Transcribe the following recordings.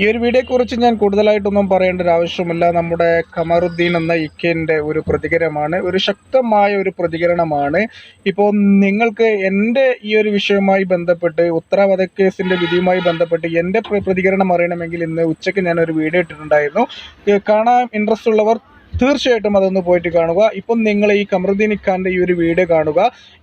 ഈ ഒരു വീഡിയോയെക്കുറിച്ച് ഞാൻ കൂടുതലായിട്ടൊന്നും പറയേണ്ട ഒരു ആവശ്യമില്ല നമ്മുടെ കമറുദ്ദീൻ എന്ന ഇക്കന്റെ ഒരു പ്രതികരണമാണ്. ഒരു ശക്തമായ ഒരു പ്രതികരണമാണ്. ഇപ്പോൾ നിങ്ങൾക്ക് എന്റെ ഈ ഒരു വിഷയവുമായി ബന്ധപ്പെട്ട് ഉത്തരവാദ കേസിന്റെ വിധിയുമായി ബന്ധപ്പെട്ട് എന്റെ പ്രതികരണം അറിയണമെങ്കിൽ ഇന്ന് ഉച്ചയ്ക്ക് ഞാൻ ഒരു വീഡിയോ ഇട്ടിട്ടുണ്ടായിരുന്നു കാണാൻ ഇൻട്രസ്റ്റ് ഉള്ളവർ തീർച്ചയായിട്ടും അതൊന്ന് പോയിട്ട് കാണുക. ഇപ്പം നിങ്ങൾ ഈ കമറുദ്ദീൻ ഇക്കാന്റെ ഈ ഒരു വീഡിയോ കാണുക.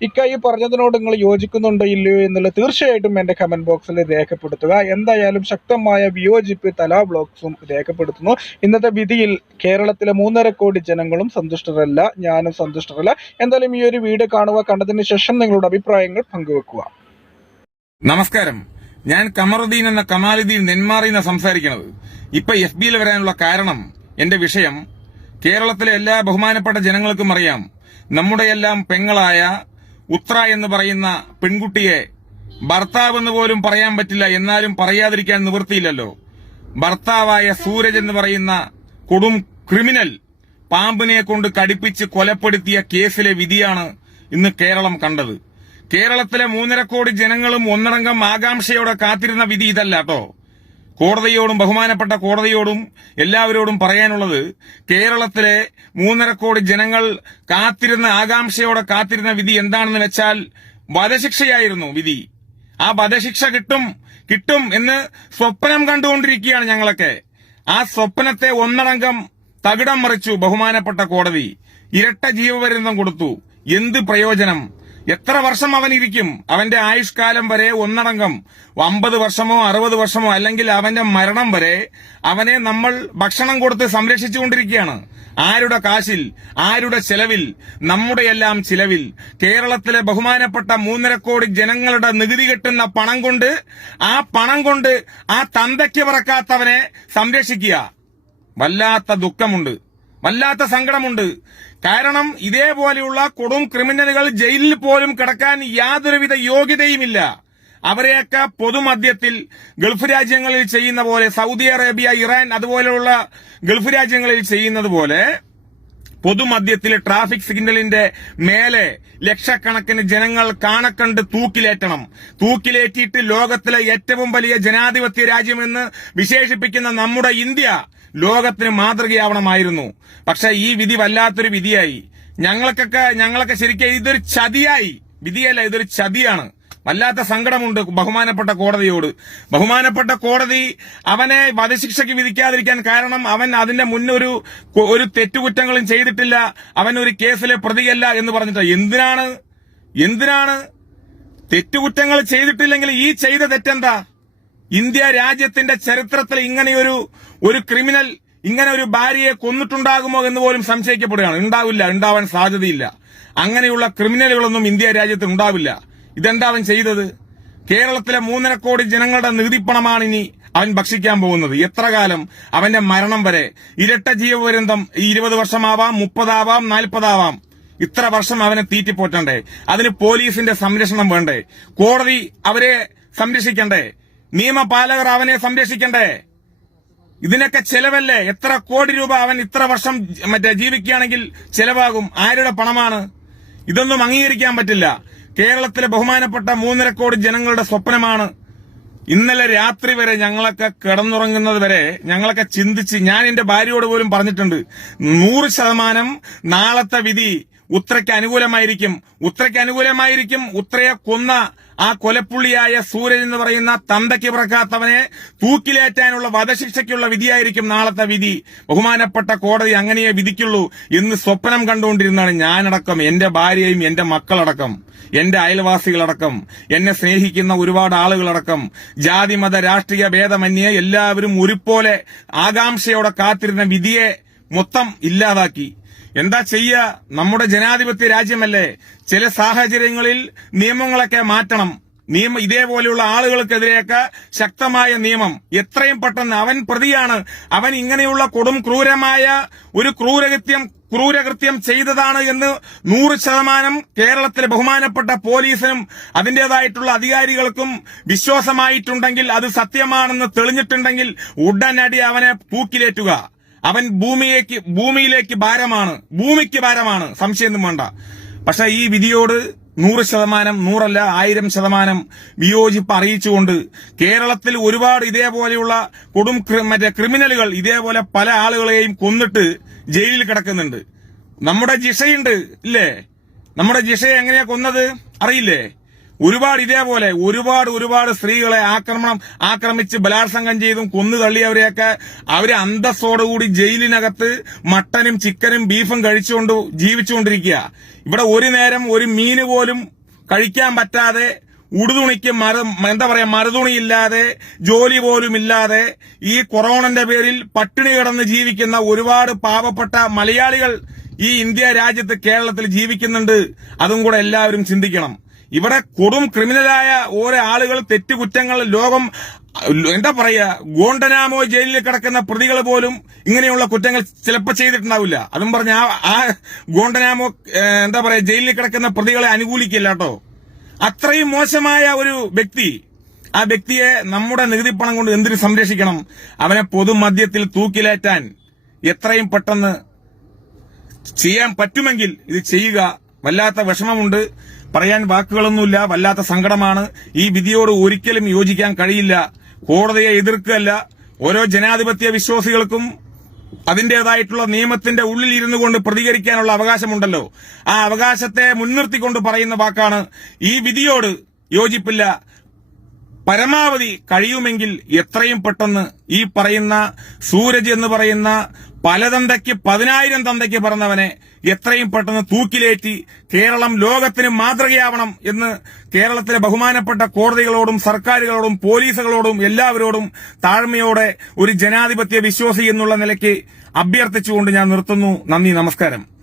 ഇക്ക ഈ പറഞ്ഞതിനോട് നിങ്ങൾ യോജിക്കുന്നുണ്ടോ ഇല്ലയോ എന്നുള്ളത് തീർച്ചയായിട്ടും എന്റെ കമന്റ് ബോക്സിൽ രേഖപ്പെടുത്തുക. എന്തായാലും ശക്തമായ വിയോജിപ്പ് തലാ ബ്ലോഗ്സും രേഖപ്പെടുത്തുന്നു. ഇന്നത്തെ വിധിയിൽ കേരളത്തിലെ മൂന്നര കോടി ജനങ്ങളും സന്തുഷ്ടരല്ല ഞാനും സന്തുഷ്ടരല്ല. എന്തായാലും ഈ ഒരു വീഡിയോ കാണുക കണ്ടതിന് ശേഷം നിങ്ങളുടെ അഭിപ്രായങ്ങൾ പങ്കുവെക്കുക. നമസ്കാരം. ഞാൻ കമറുദ്ദീൻ എന്ന കമാലുദ്ദീൻ നെന്മാറിന്ന് സംസാരിക്കുന്നത് ഇപ്പൊ എഫ് ബിയിൽ വരാനുള്ള കാരണം എന്റെ വിഷയം കേരളത്തിലെ എല്ലാ ബഹുമാനപ്പെട്ട ജനങ്ങൾക്കും അറിയാം. നമ്മുടെയെല്ലാം പെങ്ങളായ ഉത്ര എന്ന് പറയുന്ന പെൺകുട്ടിയെ ഭർത്താവ് എന്ന് പോലും പറയാൻ പറ്റില്ല എന്നാലും പറയാതിരിക്കാൻ നിവൃത്തിയില്ലല്ലോ. ഭർത്താവായ സൂരജ് എന്ന് പറയുന്ന കൊടും ക്രിമിനൽ പാമ്പിനെ കൊണ്ട് കടിപ്പിച്ച് കൊലപ്പെടുത്തിയ കേസിലെ വിധിയാണ് ഇന്ന് കേരളം കണ്ടത്. കേരളത്തിലെ മൂന്നര കോടി ജനങ്ങളും ഒന്നടങ്കം ആകാംക്ഷയോടെ കാത്തിരുന്ന വിധി ഇതല്ല കേട്ടോ. കോടതിയോടും ബഹുമാനപ്പെട്ട കോടതിയോടും എല്ലാവരോടും പറയാനുള്ളത് കേരളത്തിലെ മൂന്നര കോടി ജനങ്ങൾ കാത്തിരുന്ന ആകാംക്ഷയോടെ കാത്തിരുന്ന വിധി എന്താണെന്ന് വെച്ചാൽ വധശിക്ഷയായിരുന്നു വിധി. ആ വധശിക്ഷ കിട്ടും കിട്ടും എന്ന് സ്വപ്നം കണ്ടുകൊണ്ടിരിക്കുകയാണ് ഞങ്ങളൊക്കെ. ആ സ്വപ്നത്തെ ഒന്നടങ്കം തകിടം മറിച്ചു ബഹുമാനപ്പെട്ട കോടതി. ഇരട്ട ജീവപര്യന്തം കൊടുത്തു. എന്ത് പ്രയോജനം? എത്ര വർഷം അവൻ ഇരിക്കും? അവന്റെ ആയുഷ്കാലം വരെ ഒന്നടങ്കം. അമ്പത് വർഷമോ അറുപത് വർഷമോ അല്ലെങ്കിൽ അവന്റെ മരണം വരെ അവനെ നമ്മൾ ഭക്ഷണം കൊടുത്ത് സംരക്ഷിച്ചുകൊണ്ടിരിക്കുകയാണ്. ആരുടെ കാശിൽ ആരുടെ ചെലവിൽ നമ്മുടെയെല്ലാം ചിലവിൽ. കേരളത്തിലെ ബഹുമാനപ്പെട്ട മൂന്നര കോടി ജനങ്ങളുടെ നികുതി കെട്ടുന്ന പണം കൊണ്ട് ആ പണം കൊണ്ട് ആ തന്തയ്ക്ക് പറക്കാത്തവനെ സംരക്ഷിക്കുക. വല്ലാത്ത ദുഃഖമുണ്ട്. വല്ലാത്ത സങ്കടമുണ്ട്. കാരണം ഇതേപോലെയുള്ള കൊടും ക്രിമിനലുകൾ ജയിലിൽ പോലും കിടക്കാൻ യാതൊരുവിധ യോഗ്യതയുമില്ല. അവരെയൊക്കെ പൊതുമധ്യത്തിൽ ഗൾഫ് രാജ്യങ്ങളിൽ ചെയ്യുന്ന പോലെ സൗദി അറേബ്യ ഇറാൻ അതുപോലെയുള്ള ഗൾഫ് രാജ്യങ്ങളിൽ ചെയ്യുന്നത് പോലെ പൊതുമധ്യത്തിലെ ട്രാഫിക് സിഗ്നലിന്റെ മേലെ ലക്ഷക്കണക്കിന് ജനങ്ങൾ കാണക്കണ്ട് തൂക്കിലേറ്റണം. തൂക്കിലേറ്റിയിട്ട് ലോകത്തിലെ ഏറ്റവും വലിയ ജനാധിപത്യ രാജ്യമെന്ന് വിശേഷിപ്പിക്കുന്ന നമ്മുടെ ഇന്ത്യ ലോകത്തിന് മാതൃകയാവണമായിരുന്നു. പക്ഷെ ഈ വിധി വല്ലാത്തൊരു വിധിയായി. ഞങ്ങൾക്കൊക്കെ ഞങ്ങളൊക്കെ ശരിക്കും ഇതൊരു ചതിയായി. വിധിയല്ല ഇതൊരു ചതിയാണ്. വല്ലാത്ത സങ്കടമുണ്ട് ബഹുമാനപ്പെട്ട കോടതിയോട്. ബഹുമാനപ്പെട്ട കോടതി അവനെ വധശിക്ഷയ്ക്ക് വിധിക്കാതിരിക്കാൻ കാരണം അവൻ അതിന്റെ മുന്നൊരു ഒരു തെറ്റുകുറ്റങ്ങളും ചെയ്തിട്ടില്ല. അവൻ ഒരു കേസിലെ പ്രതിയല്ല എന്ന് പറഞ്ഞിട്ട് എന്തിനാണ്? എന്തിനാണ്? തെറ്റുകുറ്റങ്ങൾ ചെയ്തിട്ടില്ലെങ്കിൽ ഈ ചെയ്ത തെറ്റെന്താ? ഇന്ത്യ രാജ്യത്തിന്റെ ചരിത്രത്തിൽ ഇങ്ങനെയൊരു ഒരു ക്രിമിനൽ ഇങ്ങനെ ഒരു ഭാര്യയെ കൊന്നിട്ടുണ്ടാകുമോ എന്ന് പോലും സംശയിക്കപ്പെടുകയാണ്. ഉണ്ടാവില്ല ഉണ്ടാവാൻ സാധ്യതയില്ല. അങ്ങനെയുള്ള ക്രിമിനലുകളൊന്നും ഇന്ത്യ രാജ്യത്ത് ഉണ്ടാവില്ല. ഇതെന്താ അവൻ ചെയ്തത്? കേരളത്തിലെ മൂന്നര കോടി ജനങ്ങളുടെ നികുതിപ്പണമാണ് ഇനി അവൻ ഭക്ഷിക്കാൻ പോകുന്നത്. എത്ര കാലം അവന്റെ മരണം വരെ? ഇരട്ട ജീവപര്യന്തം ഈ ഇരുപത് വർഷമാവാം മുപ്പതാവാം നാൽപ്പതാവാം. ഇത്ര വർഷം അവനെ തീറ്റിപ്പോറ്റണ്ടേ? അതിന് പോലീസിന്റെ സംരക്ഷണം വേണ്ടേ? കോടതി അവരെ സംരക്ഷിക്കണ്ടേ? നിയമപാലകർ അവനെ സംരക്ഷിക്കണ്ടേ? ഇതിനൊക്കെ ചെലവല്ലേ? എത്ര കോടി രൂപ അവൻ ഇത്ര വർഷം മറ്റേ ജീവിക്കുകയാണെങ്കിൽ ചെലവാകും? ആരുടെ പണമാണ്? ഇതൊന്നും അംഗീകരിക്കാൻ പറ്റില്ല. കേരളത്തിലെ ബഹുമാനപ്പെട്ട മൂന്നര കോടി ജനങ്ങളുടെ സ്വപ്നമാണ്. ഇന്നലെ രാത്രി വരെ ഞങ്ങളൊക്കെ കിടന്നുറങ്ങുന്നത് വരെ ഞങ്ങളൊക്കെ ചിന്തിച്ച് ഞാൻ എന്റെ ഭാര്യയോട് പോലും പറഞ്ഞിട്ടുണ്ട് നൂറ് ശതമാനം നാളത്തെ വിധി ഉത്രയ്ക്ക് അനുകൂലമായിരിക്കും. ഉത്രയ്ക്ക് അനുകൂലമായിരിക്കും. ഉത്രയെ കൊന്ന ആ കൊലപ്പുള്ളിയായ സൂര്യൻ എന്ന് പറയുന്ന തന്തയ്ക്ക് പിറക്കാത്തവനെ തൂക്കിലേറ്റാനുള്ള വധശിക്ഷയ്ക്കുള്ള വിധിയായിരിക്കും നാളത്തെ വിധി. ബഹുമാനപ്പെട്ട കോടതി അങ്ങനെയേ വിധിക്കുള്ളൂ എന്ന് സ്വപ്നം കണ്ടുകൊണ്ടിരുന്നാണ് ഞാനടക്കം എന്റെ ഭാര്യയും എന്റെ മക്കളടക്കം എന്റെ അയൽവാസികളടക്കം എന്നെ സ്നേഹിക്കുന്ന ഒരുപാട് ആളുകളടക്കം. ജാതി മത രാഷ്ട്രീയ ഭേദമന്യേ എല്ലാവരും ഒരുപോലെ ആകാംക്ഷയോടെ കാത്തിരുന്ന വിധിയെ മൊത്തം ഇല്ലാതാക്കി. എന്താ ചെയ്യ? നമ്മുടെ ജനാധിപത്യ രാജ്യമല്ലേ? ചില സാഹചര്യങ്ങളിൽ നിയമങ്ങളൊക്കെ മാറ്റണം. നിയമം ഇതേപോലെയുള്ള ആളുകൾക്കെതിരെയൊക്കെ ശക്തമായ നിയമം. എത്രയും പെട്ടെന്ന് അവൻ പ്രതിയാണ്. അവൻ ഇങ്ങനെയുള്ള കൊടും ക്രൂരമായ ഒരു ക്രൂരകൃത്യം ക്രൂരകൃത്യം ചെയ്തതാണ് എന്ന് നൂറ് ശതമാനം കേരളത്തിലെ ബഹുമാനപ്പെട്ട പോലീസിനും അതിന്റേതായിട്ടുള്ള അധികാരികൾക്കും വിശ്വാസമായിട്ടുണ്ടെങ്കിൽ അത് സത്യമാണെന്ന് തെളിഞ്ഞിട്ടുണ്ടെങ്കിൽ ഉടനടി അവനെ തൂക്കിലേറ്റുക. അവൻ ഭൂമിയേക്ക് ഭൂമിയിലേക്ക് ഭാരമാണ്. ഭൂമിക്ക് ഭാരമാണ്. സംശയമൊന്നും വേണ്ട. പക്ഷെ ഈ വിധിയോട് നൂറ് ശതമാനം നൂറല്ല ആയിരം ശതമാനം വിയോജിപ്പ് അറിയിച്ചുകൊണ്ട് കേരളത്തിൽ ഒരുപാട് ഇതേപോലെയുള്ള കൊടും മറ്റേ ക്രിമിനലുകൾ ഇതേപോലെ പല ആളുകളെയും കൊന്നിട്ട് ജയിലിൽ കിടക്കുന്നുണ്ട്. നമ്മുടെ ജിഷയുണ്ട് ഇല്ലേ? നമ്മുടെ ജിഷയെ എങ്ങനെയാ കൊന്നത്? അറിയില്ലേ? ഒരുപാട് ഇതേപോലെ ഒരുപാട് ഒരുപാട് സ്ത്രീകളെ ആക്രമണം ആക്രമിച്ച് ബലാത്സംഗം ചെയ്തും കൊന്നു തള്ളിയവരെയൊക്കെ അവർ അന്തസ്സോടുകൂടി ജയിലിനകത്ത് മട്ടനും ചിക്കനും ബീഫും കഴിച്ചുകൊണ്ട് ജീവിച്ചുകൊണ്ടിരിക്കുക. ഇവിടെ ഒരു നേരം ഒരു മീന് പോലും കഴിക്കാൻ പറ്റാതെ ഉടുതുണിക്ക് മര എന്താ പറയാ മറുതുണിയില്ലാതെ ജോലി പോലും ഇല്ലാതെ ഈ കൊറോണന്റെ പേരിൽ പട്ടിണി കിടന്ന് ജീവിക്കുന്ന ഒരുപാട് പാവപ്പെട്ട മലയാളികൾ ഈ ഇന്ത്യ രാജ്യത്ത് കേരളത്തിൽ ജീവിക്കുന്നുണ്ട്. അതും കൂടെ എല്ലാവരും ചിന്തിക്കണം. ഇവിടെ കൊടും ക്രിമിനലായ ഓരോ ആളുകൾ തെറ്റുകുറ്റങ്ങൾ ലോകം എന്താ പറയുക ഗോണ്ടനാമോ ജയിലിൽ കിടക്കുന്ന പ്രതികൾ പോലും ഇങ്ങനെയുള്ള കുറ്റങ്ങൾ ചിലപ്പോൾ ചെയ്തിട്ടുണ്ടാവില്ല. അതും പറഞ്ഞ ആ ഗോണ്ടനാമോ എന്താ പറയാ ജയിലിൽ കിടക്കുന്ന പ്രതികളെ അനുകൂലിക്കില്ല കേട്ടോ. അത്രയും മോശമായ ഒരു വ്യക്തി ആ വ്യക്തിയെ നമ്മുടെ നികുതി പണം കൊണ്ട് എന്തിനു സംരക്ഷിക്കണം? അവനെ പൊതുമധ്യത്തിൽ തൂക്കിലേറ്റാൻ എത്രയും പെട്ടെന്ന് ചെയ്യാൻ പറ്റുമെങ്കിൽ ഇത് ചെയ്യുക. വല്ലാത്ത വിഷമമുണ്ട്. പറയാൻ വാക്കുകളൊന്നുമില്ല വല്ലാത്ത സങ്കടമാണ്. ഈ വിധിയോട് ഒരിക്കലും യോജിക്കാൻ കഴിയില്ല. കോടതിയെ എതിർക്കല്ല ഓരോ ജനാധിപത്യ വിശ്വാസികൾക്കും അതിന്റേതായിട്ടുള്ള നിയമത്തിന്റെ ഉള്ളിൽ ഇരുന്നു കൊണ്ട് പ്രതികരിക്കാനുള്ള അവകാശമുണ്ടല്ലോ. ആ അവകാശത്തെ മുൻനിർത്തിക്കൊണ്ട് പറയുന്ന വാക്കാണ് ഈ വിധിയോട് യോജിപ്പില്ല. പരമാവധി കഴിയുമെങ്കിൽ എത്രയും പെട്ടെന്ന് ഈ പറയുന്ന സൂരജ് എന്ന് പറയുന്ന പല തന്തയ്ക്ക് പതിനായിരം തന്തയ്ക്ക് പറഞ്ഞവനെ എത്രയും പെട്ടെന്ന് തൂക്കിലേറ്റി കേരളം ലോകത്തിന് മാതൃകയാവണം എന്ന് കേരളത്തിലെ ബഹുമാനപ്പെട്ട കോടതികളോടും സർക്കാരുകളോടും പോലീസുകളോടും എല്ലാവരോടും താഴ്മയോടെ ഒരു ജനാധിപത്യ വിശ്വാസി എന്നുള്ള നിലയ്ക്ക് അഭ്യർത്ഥിച്ചുകൊണ്ട് ഞാൻ നിർത്തുന്നു. നന്ദി നമസ്കാരം.